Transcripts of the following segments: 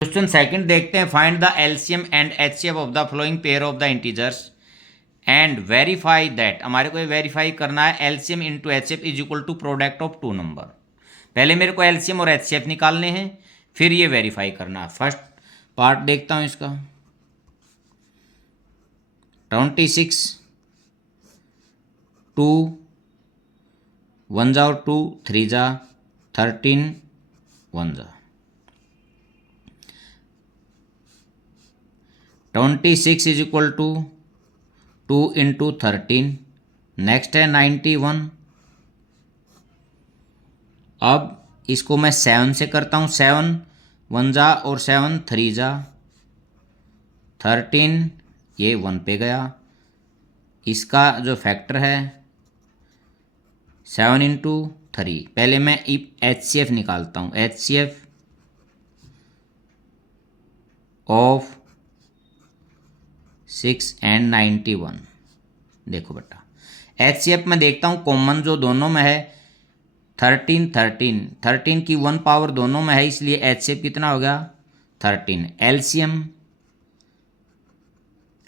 Question second देखते हैं। Find the LCM and HCF of the following pair of the integers and verify that. हमारे को ये verify करना है LCM into HCF is equal to product of two number. पहले मेरे को एलसीएम और एचसीएफ निकालने हैं, फिर ये वेरीफाई करना है। फर्स्ट पार्ट देखता हूँ इसका। 26 2 1 जा और 2 3 जा 13 1 जा 26 is equal to 2 into 13। Next है 91। अब इसको मैं 7 से करता हूँ। 7 1 जा और 7 3 जा 13, ये 1 पे गया। इसका जो फैक्टर है 7 इंटू 3। पहले मैं एच सी एफ निकालता हूँ। H C F of 6 and 91। देखो बेटा, एच सी एफ में देखता हूँ कॉमन जो दोनों में है 13 की 1 पावर दोनों में है, इसलिए एच सी एफ कितना हो गया 13।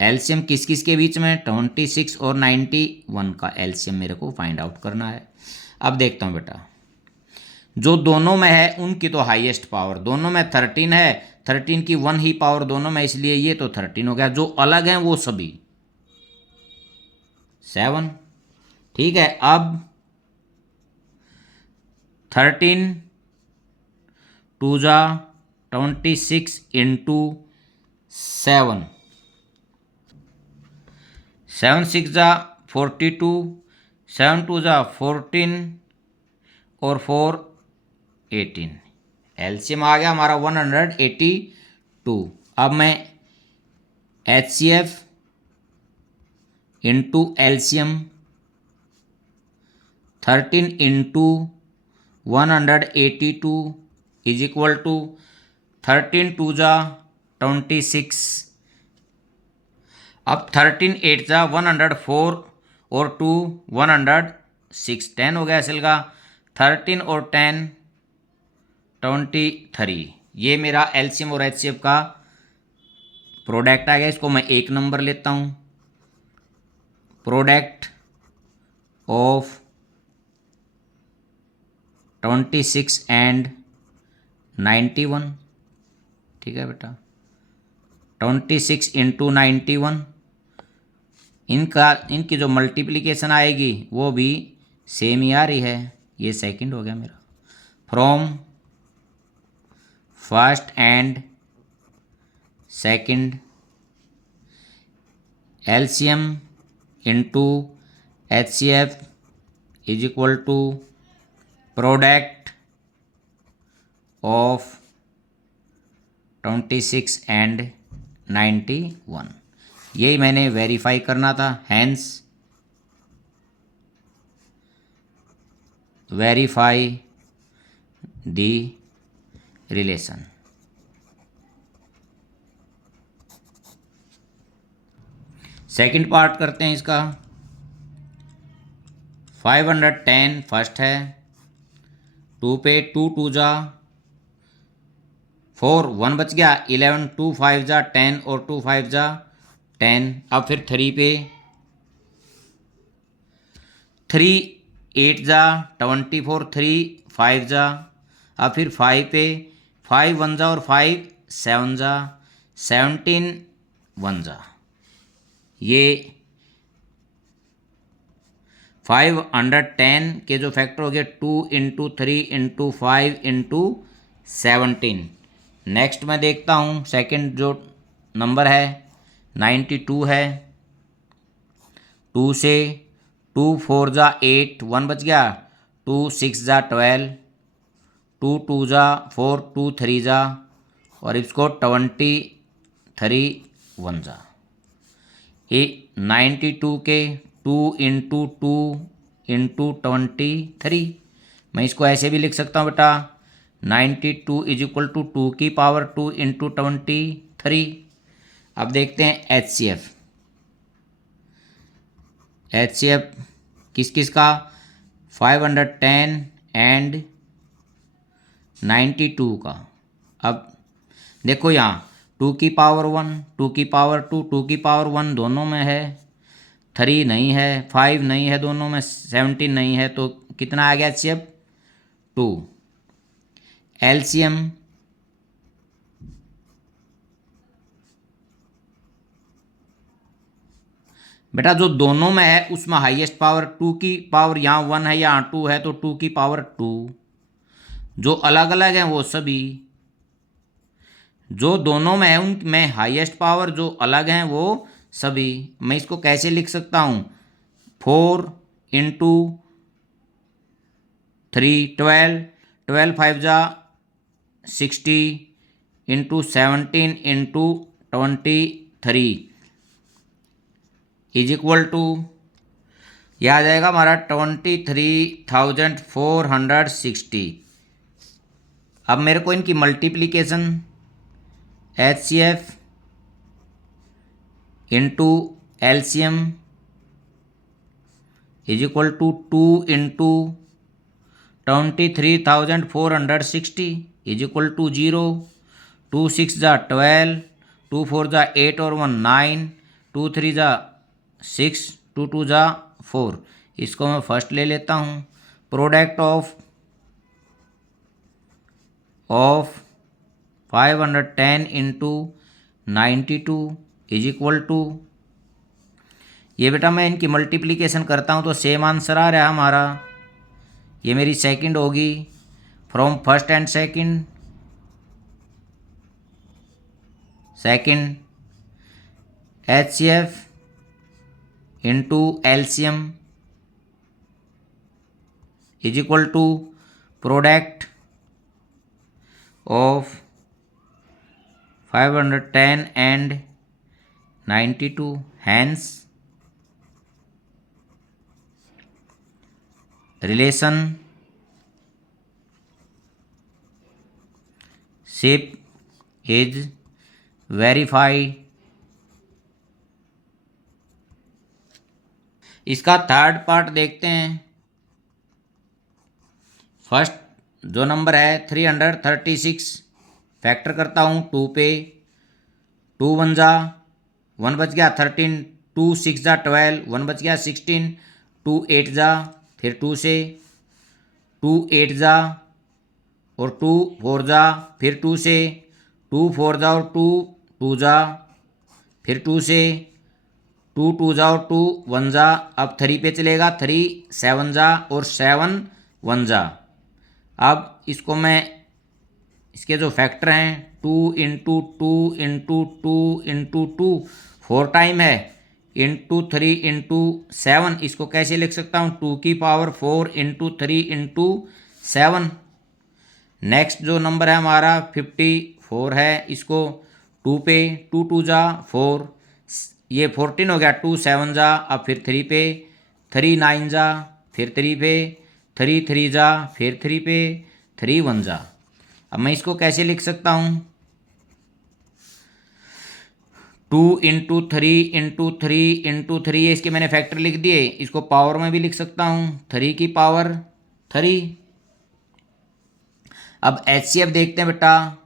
एलसीएम किस किस के बीच में 26 और 91 का एलसीएम मेरे को फाइंड आउट करना है। अब देखता हूँ बेटा, जो दोनों में है उनकी तो हाईएस्ट पावर दोनों में 13 है। 13 की 1 ही पावर दोनों में, इसलिए ये तो 13 हो गया। जो अलग हैं वो सभी 7। ठीक है, अब 13 2 जा 26 इंटू 7 7 6 जा 42 7 2 जा 14 और 4 18। एलसीएम आ गया हमारा 182। अब मैं H C F into LCM 13 into 182 is equal to 13 2 जा 26। अब 13 8 जा 104 और 2 106, 10 हो गया असल का। 13 और 10 23। ये मेरा एलसीएम और एचसीएफ का प्रोडक्ट आ गया। इसको मैं एक नंबर लेता हूँ। Product of 26 and 91। ठीक है बेटा, 26 इंटू 91, इनकी जो मल्टीप्लिकेशन आएगी वो भी सेम ही आ रही है। ये सेकंड हो गया मेरा। From first and second LCM into H C F is equal to product of 26 and 91। यही मैंने वेरीफाई करना था। Hence verify the relation. Second part करते हैं इसका। 510 फर्स्ट है। 2 पे 2 2 जा 4 1 बच गया। 11 2 5 जा 10 और 2 5 जा 10। अब फिर 3 पे 3 8 जा 24 3 5 जा। अब फिर 5 पे 5 1 जा और 5 7 जा 17 1 जा। ये 510 के जो फैक्टर हो गए 2 इंटू 3 इंटू 5 इंटू 17। नेक्स्ट मैं देखता हूँ सेकंड जो नंबर है 92 है। 2 से 2 4 जा 8 1 बच गया। 2 6 जा 12 2 2 जा 4 2 3 जा और इसको 23 1 जा। ये 92 के 2 इंटू 2 इंटू 23। मैं इसको ऐसे भी लिख सकता हूँ बेटा 92 इज इक्वल टू 2 की पावर 2 इंटू 23। अब देखते हैं H C F. H C F किस किस का 510 एंड 92 का। अब देखो यहाँ 2 की पावर 1, 2 की पावर 2, 2 की पावर 1 दोनों में है, 3 नहीं है, 5 नहीं है दोनों में, 17 नहीं है, तो कितना आ गया एचसीएफ 2। एलसीएम बेटा जो दोनों में है उसमें हाईएस्ट पावर 2 की पावर यहाँ 1 है यहाँ 2 है, तो 2 की पावर 2। जो अलग अलग हैं वो सभी, जो दोनों में है उनमें हाईएस्ट पावर जो अलग हैं वो सभी। मैं इसको कैसे लिख सकता हूँ, 4 × 3 12, 12 5 × 60 × 17 × 23 इज इक्वल टू, यह आ जाएगा हमारा 23,460। अब मेरे को इनकी multiplication HCF into LCM is equal to 2 × 23,460 is equal to 0। 2 6 × 12, 2 4 × 8 और 1 9, 2 3 × 6, 2 2 × 4। इसको मैं फर्स्ट ले लेता हूँ। Product of 510 into 92 is equal to, ये बेटा मैं इनकी मल्टीप्लिकेशन करता हूँ तो सेम आंसर आ रहा है हमारा। ये मेरी सेकंड होगी, from first and second HCF into LCM is equal to product of 510 and 92, hence relationship is verified। इसका थर्ड पार्ट देखते हैं। फर्स्ट जो नंबर है 336, फैक्टर करता हूँ 2 पे, 2 1 जा 1 बच गया 13, 2 6 जा 12, 1 बच गया 16, 2 8 जा फिर 2 से, 2 8 जा और 2 4 जा फिर 2 से, 2 4 जा और 2 2 जा फिर 2 से, 2 2 जा और 2 1 जा। अब 3 पे चलेगा, 3 7 जा और 7 1 जा। अब इसको मैं, इसके जो फैक्टर हैं 2 इंटू 2 इंटू 2 इंटू 2 4 टाइम है, इंटू 3 इंटू 7, इसको कैसे लिख सकता हूँ 2 की पावर 4 इंटू 3 इंटू 7। नेक्स्ट जो नंबर है हमारा 54 है, इसको 2 पे, 2 2 जा 4, ये 14 हो गया, 2 7 जा, अब फिर 3 पे, 3 9 जा फिर 3 पे, 3 3 जा फिर 3 पे, 3 1 जा। अब मैं इसको कैसे लिख सकता हूँ, 2 इंटू 3 इंटू 3 इंटू 3, ये इसके मैंने फैक्टर लिख दिए। इसको पावर में भी लिख सकता हूँ 3 की पावर 3। अब एचसीएफ देखते हैं बेटा,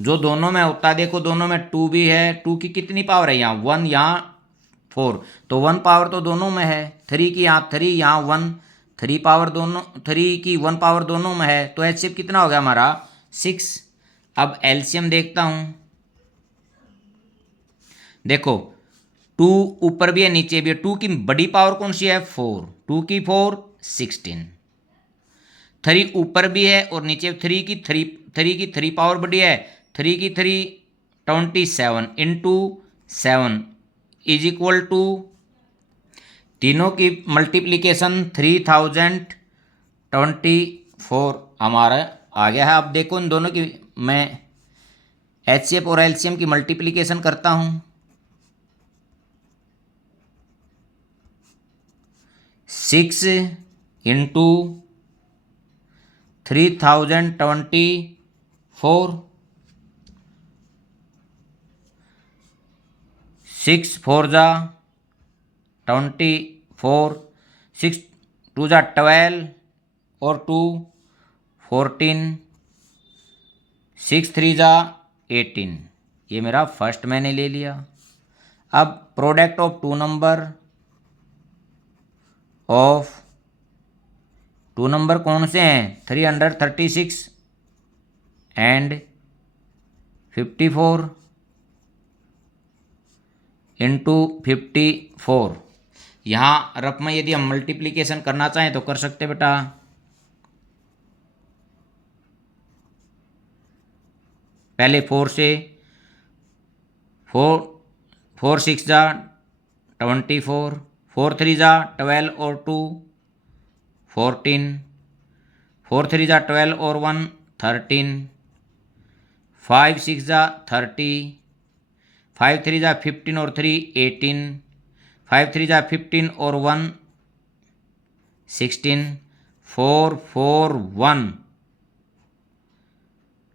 जो दोनों में होता है, देखो दोनों में 2 भी है, 2 की कितनी पावर है यहाँ 1, यहाँ 4, तो 1 पावर तो दोनों में है, 3 की यहाँ 3 यहाँ 1, 3 पावर दोनों, 3 की 1 पावर दोनों में है, तो एचसीएफ कितना हो गया हमारा 6। अब एलसीएम देखता हूँ, देखो 2 ऊपर भी है नीचे भी है, 2 की बड़ी पावर कौन सी है 4, 2 की 4 16, 3 ऊपर भी है और नीचे 3 पावर बड़ी है, 3 की 3 27 इंटू 7 इज इक्वल टू, तीनों की मल्टीप्लिकेशन 3024 हमारा आ गया है। अब देखो इन दोनों की मैं एचसीएफ और एलसीएम की मल्टीप्लिकेशन करता हूँ, 6 इंटू 3024, 6 4 जा 24, 6 2 जा 12 और 2 14, 6 3 जा 18, ये मेरा फर्स्ट मैंने ले लिया। अब प्रोडक्ट ऑफ टू नंबर कौन से हैं, 336 एंड 54 इंटू 54। यहाँ रफ में यदि हम मल्टीप्लिकेशन करना चाहें तो कर सकते बेटा। पहले 4 से 4 6 जा 24, 4 3 जा 12 और 2 14, 4 3 जा 12 और 1 13, 5 6 जा 30, 5 3 जा 15 और 3 18, 5 3 जा 15 और 1 16, 4 4 1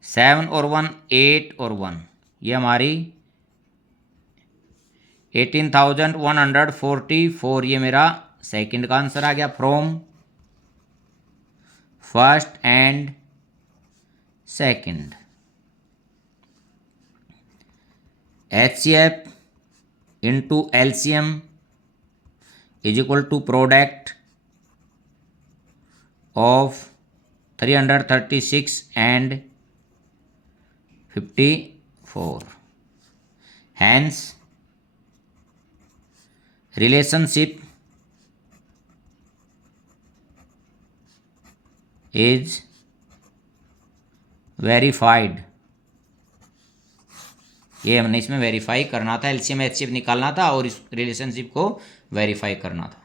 7 और 1 8 और 1, ये हमारी 18,144, ये मेरा सेकंड का आंसर आ गया from first and second. HCF into LCM is equal to product of 336 and 54। Hence relationship is verified। ये हमने इसमें वेरीफाई करना था, LCM HCF निकालना था और इस रिलेशनशिप को वेरीफाई करना था।